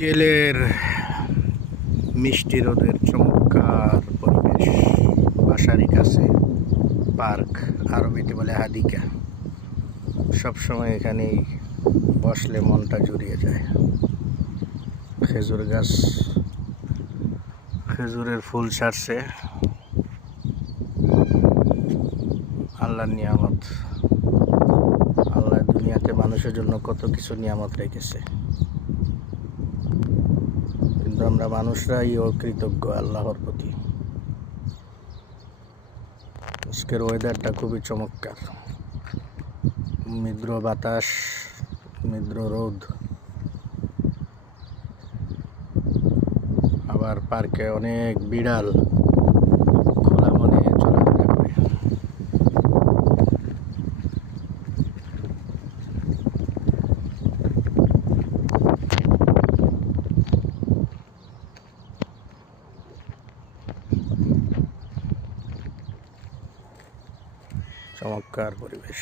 বিকেলের মিষ্টি রোদের চমৎকার পরিবেশ, বাসারই কাছে পার্ক, আরবিতে বলে হাদিকা। সবসময় এখানেই বসলে মনটা জুড়িয়ে যায়। খেজুর গাছ, খেজুরের ফুল ছাড়ছে। আল্লাহর নিয়ামত। আল্লাহ দুনিয়াতে মানুষের জন্য কত কিছু নিয়ামত রেখেছে, কিন্তু আমরা মানুষরাই অকৃতজ্ঞ আল্লাহর প্রতি। আজকের ওয়েদারটা খুবই চমৎকার, মৃদু বাতাস, মৃদু রোদ, আবার পার্কে অনেক বিড়াল খোলা মনে চলাফেরা করে। চমৎকার পরিবেশ।